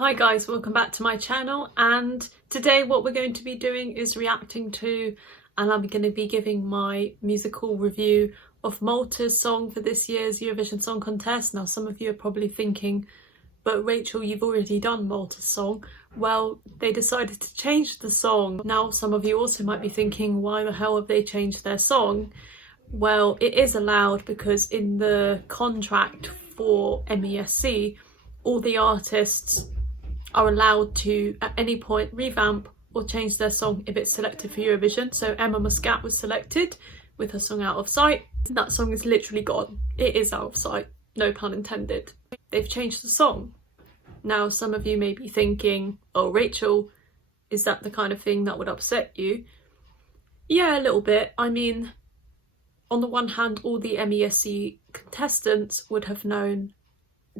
Hi guys, welcome back to my channel, and today what we're going to be doing is reacting to, and I'm going to be giving my musical review of Malta's song for this year's Eurovision Song Contest. Now some of you are probably thinking, but Rachel, you've already done Malta's song. Well, they decided to change the song. Now some of you also might be thinking, why the hell have they changed their song? Well, it is allowed because in the contract for MESC, all the artists are allowed to at any point revamp or change their song if it's selected for Eurovision. So Emma Muscat was selected with her song Out of Sight. That song is literally gone. It is out of sight, no pun intended. They've changed the song. Now some of you may be thinking, oh Rachel, is that the kind of thing that would upset you? Yeah, a little bit. I mean, on the one hand, all the MESC contestants would have known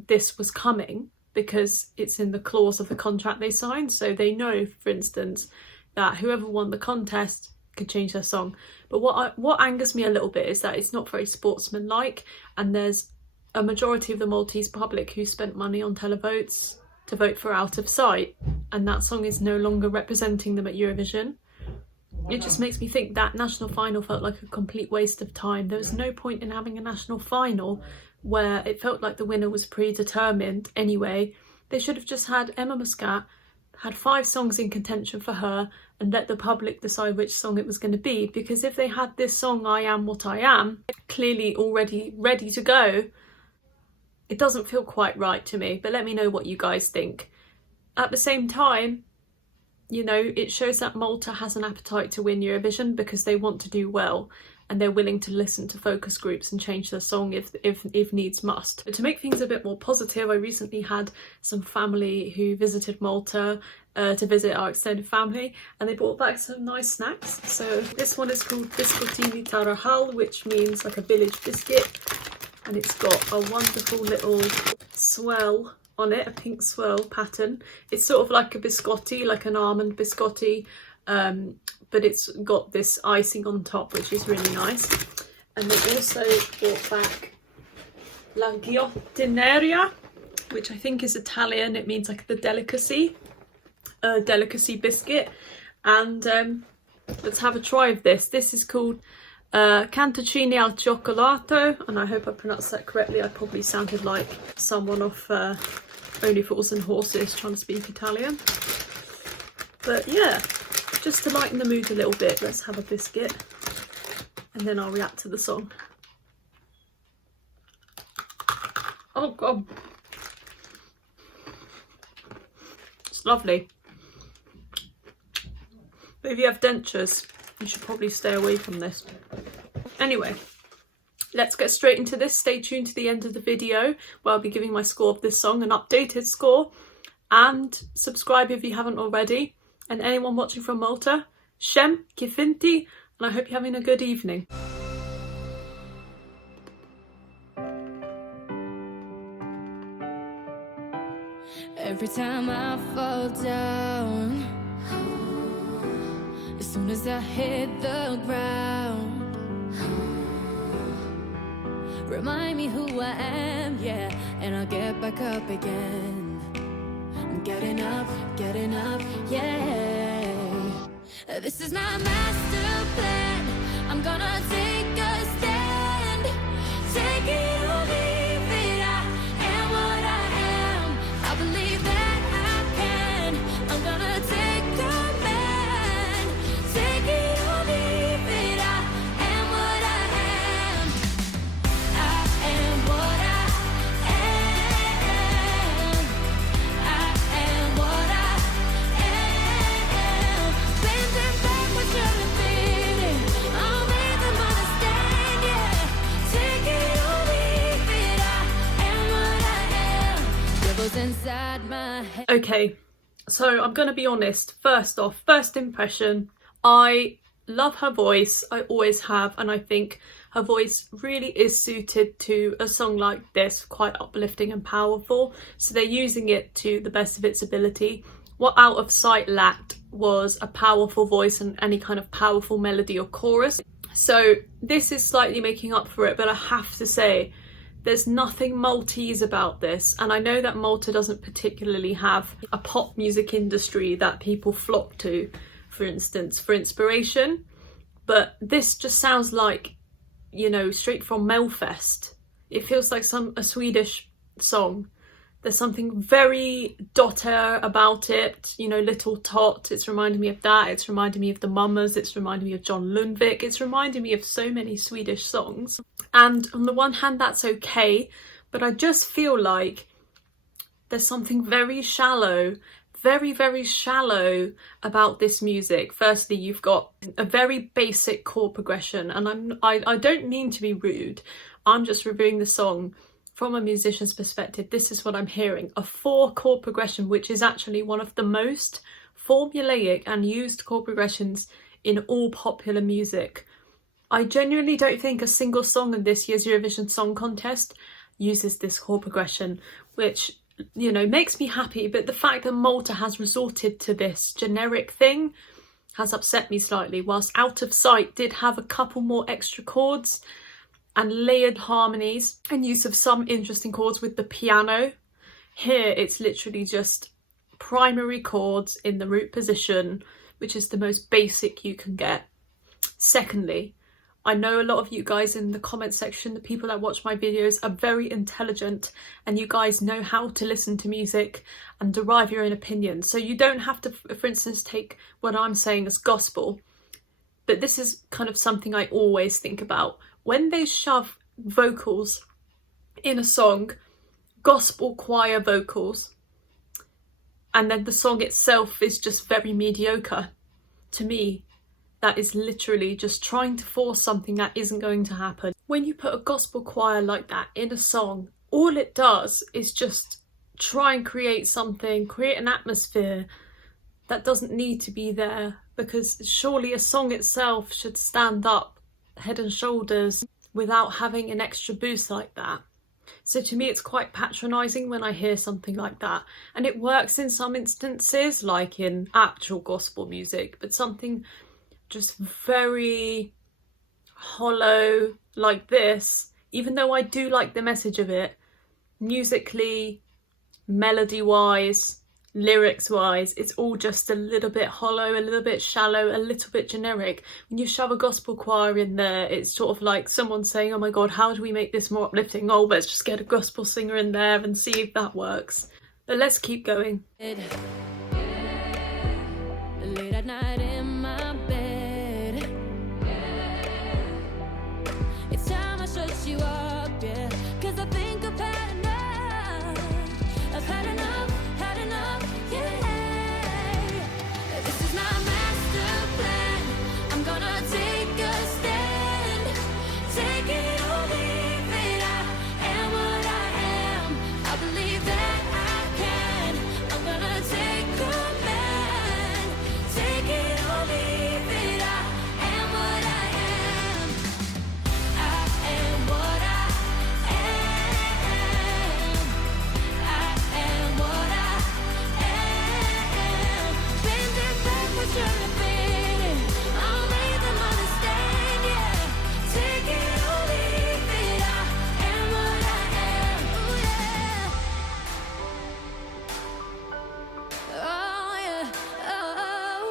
this was coming because it's in the clause of the contract they signed, so they know, for instance, that whoever won the contest could change their song. But what angers me a little bit is that it's not very sportsmanlike, and there's a majority of the Maltese public who spent money on televotes to vote for Out of Sight, and that song is no longer representing them at Eurovision. It just makes me think that national final felt like a complete waste of time. There was no point in having a national final where it felt like the winner was predetermined anyway. They should have just had Emma Muscat, had 5 songs in contention for her, and let the public decide which song it was going to be. Because if they had this song, I Am What I Am, clearly already ready to go, it doesn't feel quite right to me. But let me know what you guys think. At the same time, you know, it shows that Malta has an appetite to win Eurovision because they want to do well, and they're willing to listen to focus groups and change their song if needs must. But to make things a bit more positive, I recently had some family who visited Malta to visit our extended family, and they brought back some nice snacks. So this one is called Biscottini Tarahal, which means like a village biscuit, and it's got a wonderful little swell on it, a pink swirl pattern. It's sort of like a biscotti, like an almond biscotti, but it's got this icing on top, which is really nice. And they also brought back la ghiottineria, which I think is Italian. It means like the delicacy biscuit. And let's have a try of this. This is called cantuccini al cioccolato, and I hope I pronounced that correctly. I probably sounded like someone off Only Fools and Horses trying to speak Italian. But yeah, just to lighten the mood a little bit, let's have a biscuit and then I'll react to the song. Oh god, it's lovely. But if you have dentures, you should probably stay away from this. Anyway, let's get straight into this. Stay tuned to the end of the video where I'll be giving my score of this song, an updated score, and subscribe if you haven't already. And anyone watching from Malta, Shem, Kifinti, and I hope you're having a good evening. Every time I fall down, as soon as I hit the ground, remind me who I am, yeah, and I'll get back up again. I'm getting up, yeah. This is my master plan. I'm gonna take a stand. Take it or leave it. I am what I am. I believe that I can. I'm gonna take command. Take it or leave it. I am what I am. I am what I am. I am what I am. Bending backwards, you're leading. I'll make them understand, yeah. Take it or leave it. I am what I am. Devils inside my head. Okay, so I'm gonna be honest. First off, first impression, I love her voice. I always have, and I think her voice really is suited to a song like this, quite uplifting and powerful. So they're using it to the best of its ability. What Out of Sight lacked was a powerful voice and any kind of powerful melody or chorus. So this is slightly making up for it, but I have to say There's nothing Maltese about this, and I know that Malta doesn't particularly have a pop music industry that people flock to, for instance, for inspiration, but this just sounds like, you know, straight from Melfest. It feels like a Swedish song. There's something very dotter about it, you know, Little Tot. It's reminding me of that. It's reminding me of the Mamas. It's reminding me of John Lundvik. It's reminding me of so many Swedish songs. And on the one hand, that's okay, but I just feel like there's something very shallow, very, very shallow about this music. Firstly, you've got a very basic chord progression, and I don't mean to be rude. I'm just reviewing the song from a musician's perspective. This is what I'm hearing. A 4-chord progression, which is actually one of the most formulaic and used chord progressions in all popular music. I genuinely don't think a single song in this year's Eurovision Song Contest uses this chord progression, which, you know, makes me happy, but the fact that Malta has resorted to this generic thing has upset me slightly. Whilst Out of Sight did have a couple more extra chords and layered harmonies and use of some interesting chords with the piano, here it's literally just primary chords in the root position, which is the most basic you can get. Secondly, I know a lot of you guys in the comment section, the people that watch my videos, are very intelligent, and you guys know how to listen to music and derive your own opinions. So you don't have to, for instance, take what I'm saying as gospel. But this is kind of something I always think about. When they shove vocals in a song, gospel choir vocals, and then the song itself is just very mediocre, to me, that is literally just trying to force something that isn't going to happen. When you put a gospel choir like that in a song, all it does is just try and create something, create an atmosphere that doesn't need to be there, because surely a song itself should stand up head and shoulders without having an extra boost like that. So to me, it's quite patronising when I hear something like that. And it works in some instances, like in actual gospel music, but something just very hollow like this, even though I do like the message of it, musically, melody-wise, lyrics-wise, it's all just a little bit hollow, a little bit shallow, a little bit generic. When you shove a gospel choir in there, it's sort of like someone saying, oh my god, how do we make this more uplifting? Oh, let's just get a gospel singer in there and see if that works. But let's keep going. Late at night in my bed, it's time I shut you up, yeah. Cause I think I've had enough. I've had enough, yeah. This is my master plan. I'm gonna take a stand. Take it or leave it. I am what I am. I believe that I can. I'm gonna take command. Take it or leave it. I am what I am. I am what I am. I am what I am. Bending backwards, trying to fit in. I'll make them understand, yeah. Take it or leave it. I am what I am. Ooh, yeah. Oh, yeah. Oh,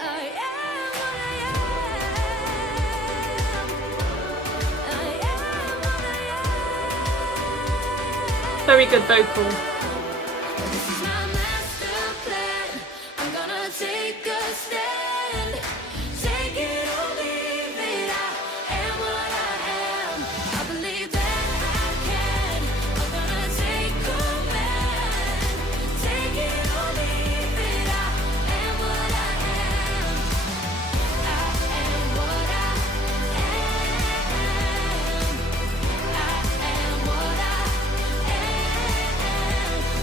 I am what I am. I am what I am. Very good vocal. This is my master plan. I'm gonna take a stand. Take it or leave it. I am what I am. I believe that I can. I'm gonna take command. Take it or leave it. I am what I am. I am what I am. I am what I am.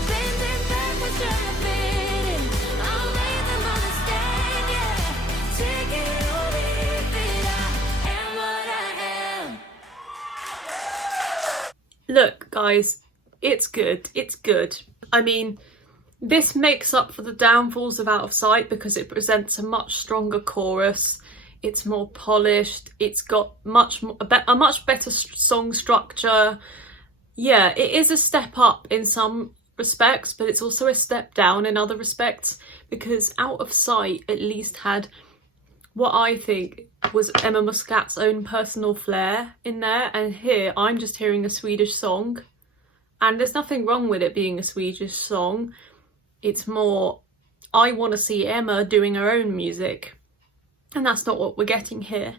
Bending backwards, trying to fit in. I'll make them understand, yeah. Take it or leave it. I am what I am. Look, guys, it's good. It's good. I mean, this makes up for the downfalls of Out of Sight because it presents a much stronger chorus. it's more polished, it's got a much better song structure. Yeah, it is a step up in some respects, but it's also a step down in other respects, because Out of Sight at least had what I think was Emma Muscat's own personal flair in there, and here I'm just hearing a Swedish song, and there's nothing wrong with it being a Swedish song. It's more, I want to see Emma doing her own music, and that's not what we're getting here.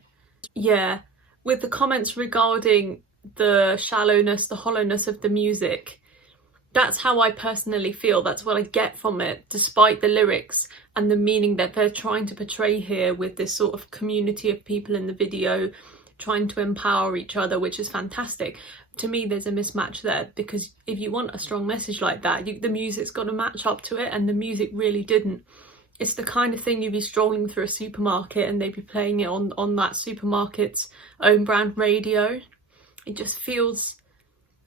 Yeah, with the comments regarding the shallowness, the hollowness of the music, that's how I personally feel. That's what I get from it, despite the lyrics and the meaning that they're trying to portray here with this sort of community of people in the video trying to empower each other, which is fantastic. To me, there's a mismatch there, because if you want a strong message like that, the music's got to match up to it, and the music really didn't. It's the kind of thing you'd be strolling through a supermarket and they'd be playing it on that supermarket's own brand radio. It just feels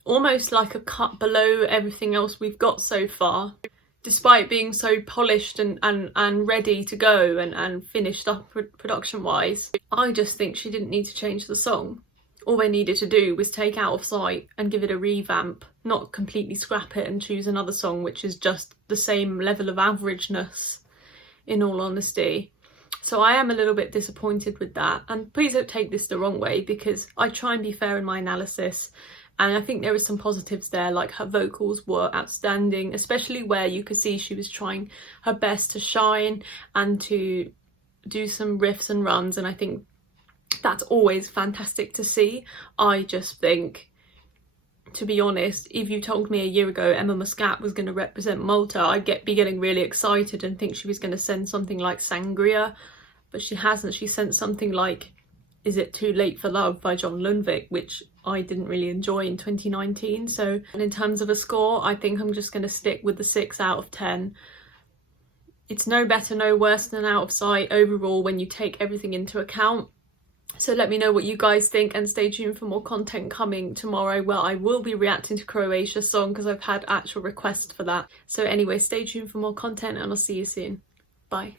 almost like a cut below everything else we've got so far, despite being so polished and ready to go and finished up production wise. I just think she didn't need to change the song. All they needed to do was take Out of Sight and give it a revamp, not completely scrap it and choose another song which is just the same level of averageness, in all honesty. So I am a little bit disappointed with that, and please don't take this the wrong way, because I try and be fair in my analysis. And I think there were some positives there, like her vocals were outstanding, especially where you could see she was trying her best to shine and to do some riffs and runs, and I think that's always fantastic to see. I just think, to be honest, if you told me a year ago Emma Muscat was going to represent Malta, I'd be getting really excited and think she was going to send something like Sangria, but she hasn't. She sent something like Is It Too Late for Love by John Lundvik, which I didn't really enjoy in 2019. So, and in terms of a score, I think I'm just going to stick with the 6 out of 10. It's no better, no worse than Out of Sight overall when you take everything into account. So let me know what you guys think, and stay tuned for more content coming tomorrow where I will be reacting to Croatia's song, because I've had actual requests for that. So anyway, stay tuned for more content and I'll see you soon. Bye.